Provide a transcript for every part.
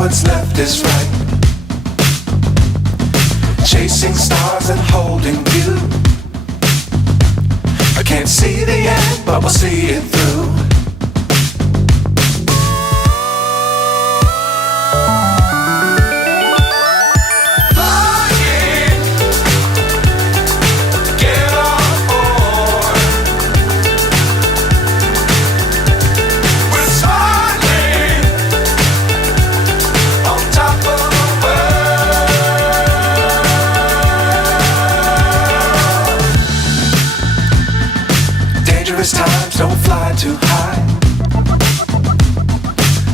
what's left is right. Chasing stars and holding you. I can't see the end, but we'll see it through. Times don't fly too high.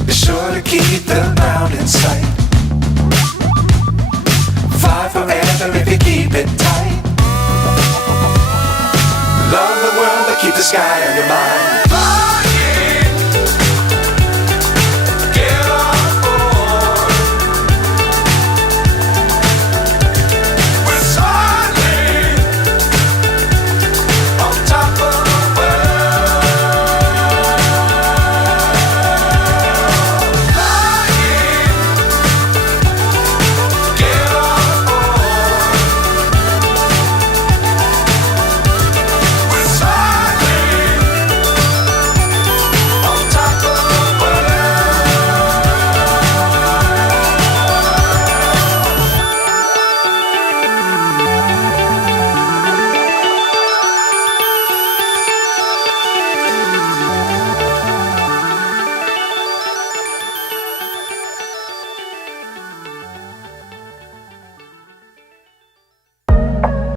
Be sure to keep the ground in sight. Fly forever if you keep it tight. Love the world but keep the sky in